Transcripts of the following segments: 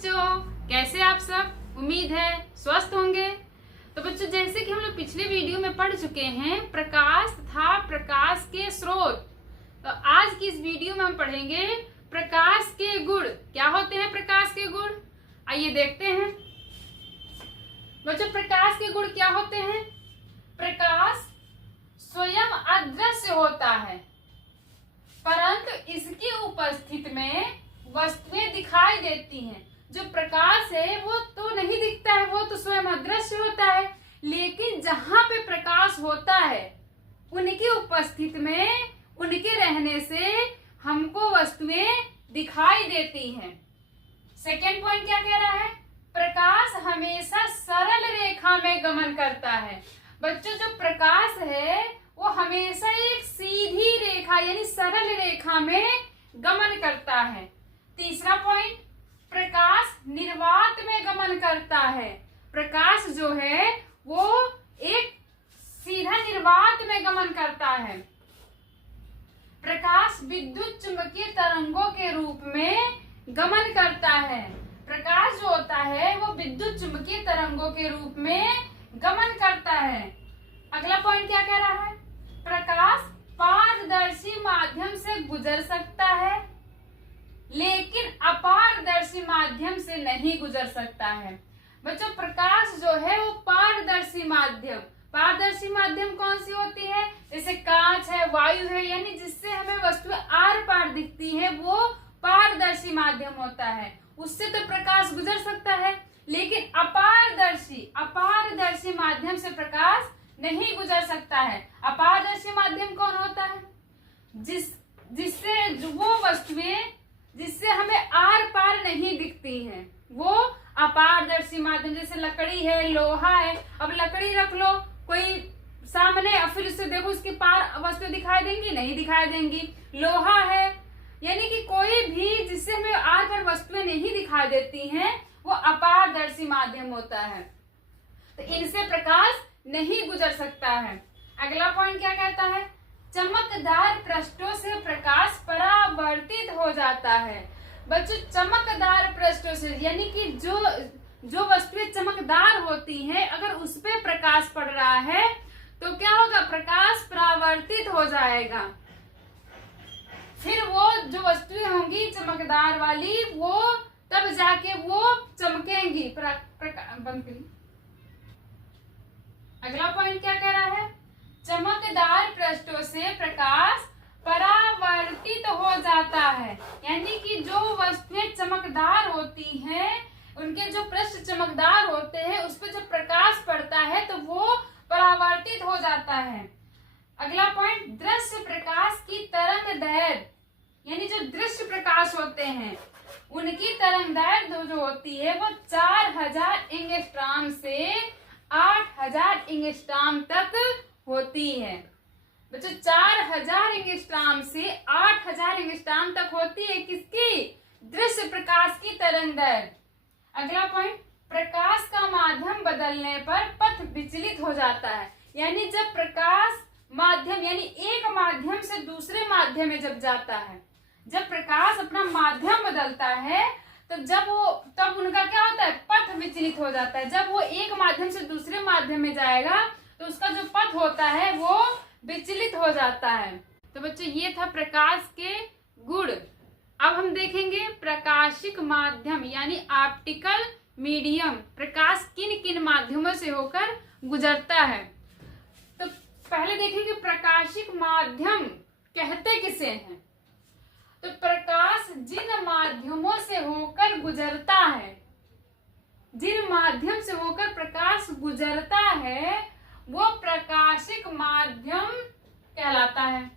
बच्चों, कैसे आप सब? उम्मीद है स्वस्थ होंगे। तो बच्चों, जैसे कि हम लोग पिछले वीडियो में पढ़ चुके हैं प्रकाश तथा प्रकाश के स्रोत, तो आज की इस वीडियो में हम पढ़ेंगे प्रकाश के गुण। क्या होते हैं प्रकाश के गुण? आइए देखते हैं। बच्चों, प्रकाश के गुण क्या होते हैं? प्रकाश स्वयं अदृश्य होता है, परंतु इसकी उपस्थिति में वस्तुएं दिखाई देती हैं। जो प्रकाश है वो तो नहीं दिखता है, वो तो स्वयं अदृश्य होता है, लेकिन जहां पे प्रकाश होता है उनकी उपस्थिति में, उनके रहने से हमको वस्तुएं दिखाई देती हैं। सेकेंड पॉइंट क्या कह रहा है? प्रकाश हमेशा सरल रेखा में गमन करता है। बच्चों, जो प्रकाश है वो हमेशा एक सीधी रेखा यानी सरल रेखा में गमन करता है। तीसरा पॉइंट, प्रकाश निर्वात में गमन करता है। प्रकाश जो है वो एक सीधा निर्वात में गमन करता है। प्रकाश विद्युत चुंबकीय तरंगों के रूप में गमन करता है। प्रकाश जो होता है वो विद्युत चुंबकीय तरंगों के रूप में गमन करता है। अगला पॉइंट क्या कह रहा है? प्रकाश पारदर्शी माध्यम से गुजर सकता है, लेकिन अपारदर्शी माध्यम से नहीं गुजर सकता है। बच्चों, प्रकाश जो है वो पारदर्शी माध्यम कौन सी होती है? जैसे कांच है, वायु है, यानी जिससे हमें वस्तुएं आर पार दिखती है, वो पारदर्शी माध्यम होता है, उससे तो प्रकाश गुजर सकता है। लेकिन अपारदर्शी माध्यम से प्रकाश नहीं गुजर सकता है। अपारदर्शी माध्यम कौन होता है? जिससे वो वस्तुएं जिससे हमें आर पार नहीं दिखती हैं, वो अपारदर्शी माध्यम। जैसे लकड़ी है, लोहा है। अब लकड़ी रख लो कोई सामने, और फिर उससे देखो उसके पार वस्तुएं दिखाई देंगी? नहीं दिखाई देंगी। लोहा है, यानी कि कोई भी जिससे हमें आर पार वस्तुएं नहीं दिखाई देती हैं, वो अपारदर्शी माध्यम होता है, तो इनसे प्रकाश नहीं गुजर सकता है। अगला पॉइंट क्या कहता है? चमकदार पृष्ठों से प्रकाश परावर्तित हो जाता है। बच्चों, चमकदार पृष्ठों से यानी कि जो वस्तुएं चमकदार होती हैं, अगर उस पे प्रकाश पड़ रहा है तो क्या होगा? प्रकाश परावर्तित हो जाएगा। फिर वो जो वस्तुएं होंगी चमकदार वाली, वो तब जाके वो चमकेंगी। बंद करिए। अगला पॉइंट क्या कह रहा है? चमकदार पृष्ठों से प्रकाश परावर्तित हो जाता है, यानी कि जो वस्तुएं चमकदार होती हैं, उनके जो पृष्ठ चमकदार होते हैं, उस पर जब प्रकाश पड़ता है तो वो परावर्तित हो जाता है। अगला पॉइंट, दृश्य प्रकाश की तरंगदैर्घ्य, यानी जो दृश्य प्रकाश होते हैं उनकी तरंगदैर्घ्य जो होती है वो 4000 एंगस्ट्रॉम से 8000 एंगस्ट्रॉम तक होती है। बच्चों, 4000 एंगस्ट्रॉम से 8000 एंगस्ट्रॉम तक होती है किसकी? दृश्य प्रकाश की तरंगदैर्घ्य। अगला पॉइंट, प्रकाश का माध्यम बदलने पर पथ विचलित हो जाता है, यानी जब प्रकाश माध्यम यानी एक माध्यम से दूसरे माध्यम में जब जाता है, जब प्रकाश अपना माध्यम बदलता है तो तब उनका क्या होता है? पथ विचलित हो जाता है। जब वो एक माध्यम से दूसरे माध्यम में जाएगा तो उसका जो पथ होता है वो विचलित हो जाता है। तो बच्चों, ये था प्रकाश के गुण। अब हम देखेंगे प्रकाशिक माध्यम यानी ऑप्टिकल मीडियम। प्रकाश किन किन माध्यमों से होकर गुजरता है? तो पहले देखेंगे प्रकाशिक माध्यम कहते किसे हैं। तो प्रकाश जिन माध्यमों से होकर गुजरता है, जिन माध्यम से होकर प्रकाश गुजरता है, वो प्रकाशिक माध्यम कहलाता है।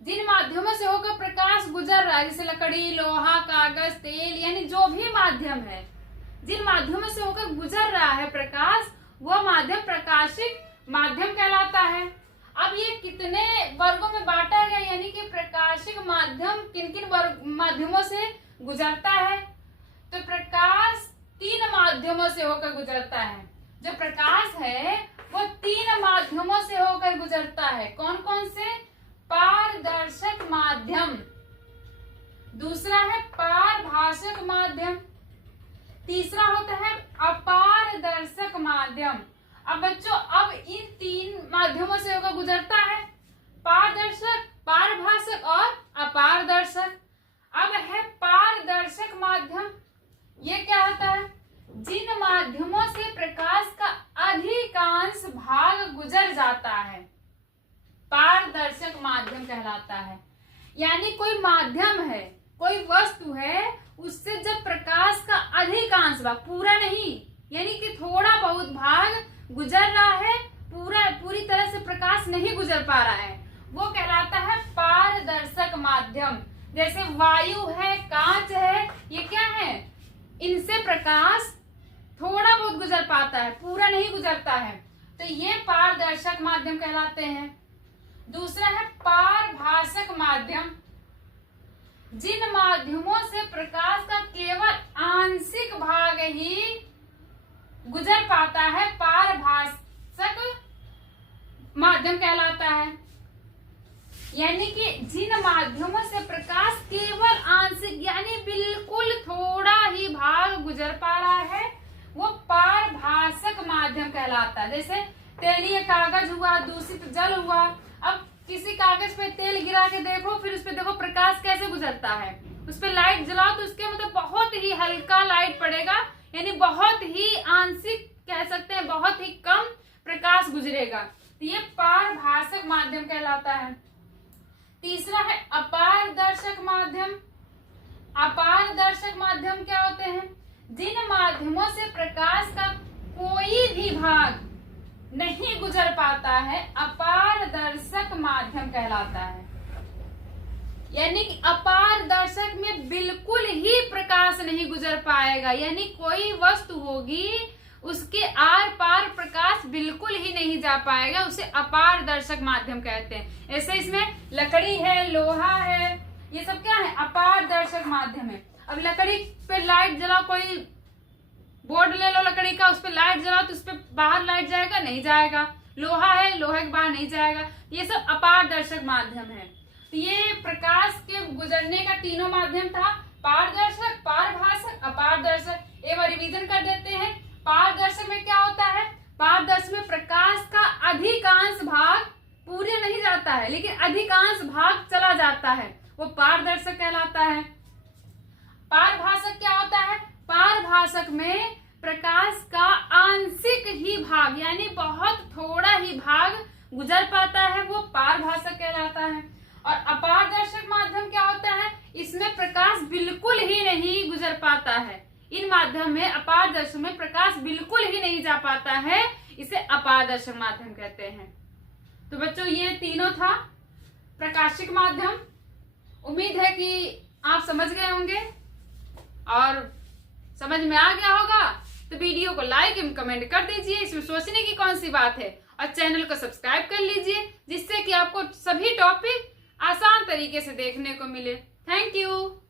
जिन माध्यमों से होकर प्रकाश गुजर रहा है, जैसे लकड़ी, लोहा, कागज, तेल, यानी जो भी माध्यम है, जिन माध्यमों से होकर गुजर रहा है प्रकाश, वह माध्यम प्रकाशिक माध्यम कहलाता है। अब ये कितने वर्गों में बांटा गया, यानी कि प्रकाशिक माध्यम किन किन माध्यमों से गुजरता है? तो प्रकाश 3 माध्यमों से होकर गुजरता है। जो प्रकाश है वो 3 माध्यमों से होकर गुजरता है। कौन कौन से? पारदर्शक माध्यम, दूसरा है पारभाषक माध्यम, तीसरा होता है अपारदर्शक माध्यम। अब बच्चों अब इन तीन माध्यमों से होकर गुजरता है, पारदर्शक, पारभाषक और अपारदर्शक। अब है पारदर्शक माध्यम। ये क्या होता है? जिन माध्यमों से प्रकाश का अधिकांश भाग गुजर जाता है, पारदर्शक माध्यम कहलाता है। यानी कोई माध्यम है, कोई वस्तु है, उससे जब प्रकाश का अधिकांश भाग, पूरा नहीं, यानी कि थोड़ा बहुत भाग गुजर रहा है, पूरी तरह से प्रकाश नहीं गुजर पा रहा है, वो कहलाता है पारदर्शक माध्यम। जैसे वायु है, कांच है, ये क्या है? इनसे प्रकाश थोड़ा बहुत गुजर पाता है, पूरा नहीं गुजरता है, तो ये पारदर्शक माध्यम कहलाते हैं। दूसरा है पारभाषक माध्यम। जिन माध्यमों से प्रकाश का केवल आंशिक भाग ही गुजर पाता है, पारभाषक माध्यम कहलाता है। यानी कि जिन माध्यमों से प्रकाश केवल आंशिक यानी बिल्कुल थोड़ा ही भाग गुजर पा रहा है, वो पारभाषक माध्यम कहलाता है। जैसे तेलीय कागज हुआ, दूषित जल हुआ। अब किसी कागज पे तेल गिरा के देखो, फिर उस पे देखो प्रकाश कैसे गुजरता है, उस पे लाइट जलाओ तो उसके मतलब बहुत ही हल्का लाइट पड़ेगा, यानी बहुत ही आंशिक कह सकते हैं, बहुत ही कम प्रकाश गुजरेगा। तो ये पारभाषक माध्यम कहलाता है। तीसरा है अपारदर्शक माध्यम। अपारदर्शक माध्यम क्या होते हैं? जिन माध्यमों से प्रकाश का कोई भी भाग नहीं गुजर पाता है, अपारदर्शक माध्यम कहलाता है। यानी कि अपारदर्शक में बिल्कुल ही प्रकाश नहीं गुजर पाएगा, यानी कोई वस्तु होगी उसके आर पार प्रकाश बिल्कुल ही नहीं जा पाएगा, उसे अपारदर्शक माध्यम कहते हैं। ऐसे इसमें लकड़ी है, लोहा है, ये सब क्या है? अपारदर्शक माध्यम है। अब लकड़ी पे लाइट जलाओ, कोई बोर्ड ले लो लकड़ी का, उस पे लाइट जलाओ तो उस पे बाहर लाइट जाएगा? नहीं जाएगा। लोहा है, लोहे के बाहर नहीं जाएगा। ये सब अपारदर्शक माध्यम है। तो ये प्रकाश के गुजरने का तीनों माध्यम था, पारदर्शक, पारभाषक, अपारदर्शक। एक बार रिवीजन कर देते हैं। पारदर्शक में क्या होता है? पारदर्शक में प्रकाश का अधिकांश भाग पूरे नहीं जाता है, लेकिन अधिकांश भाग चला जाता है, वो पारदर्शक कहलाता है। पारभाषक क्या होता है? पारभाषक में प्रकाश का आंशिक ही भाग यानी बहुत थोड़ा ही भाग गुजर पाता है, वो पारभाषक कहलाता है। और अपारदर्शक माध्यम क्या होता है? इसमें प्रकाश बिल्कुल ही नहीं गुजर पाता है। इन माध्यम में, अपारदर्शक में प्रकाश बिल्कुल ही नहीं जा पाता है, इसे अपारदर्शक माध्यम कहते हैं। तो बच्चों ये तीनों था प्रकाशिक माध्यम। उम्मीद है कि आप समझ गए होंगे और समझ में आ गया होगा, तो वीडियो को लाइक एवं कमेंट कर दीजिए, इसमें सोचने की कौन सी बात है, और चैनल को सब्सक्राइब कर लीजिए, जिससे कि आपको सभी टॉपिक आसान तरीके से देखने को मिले। Thank you.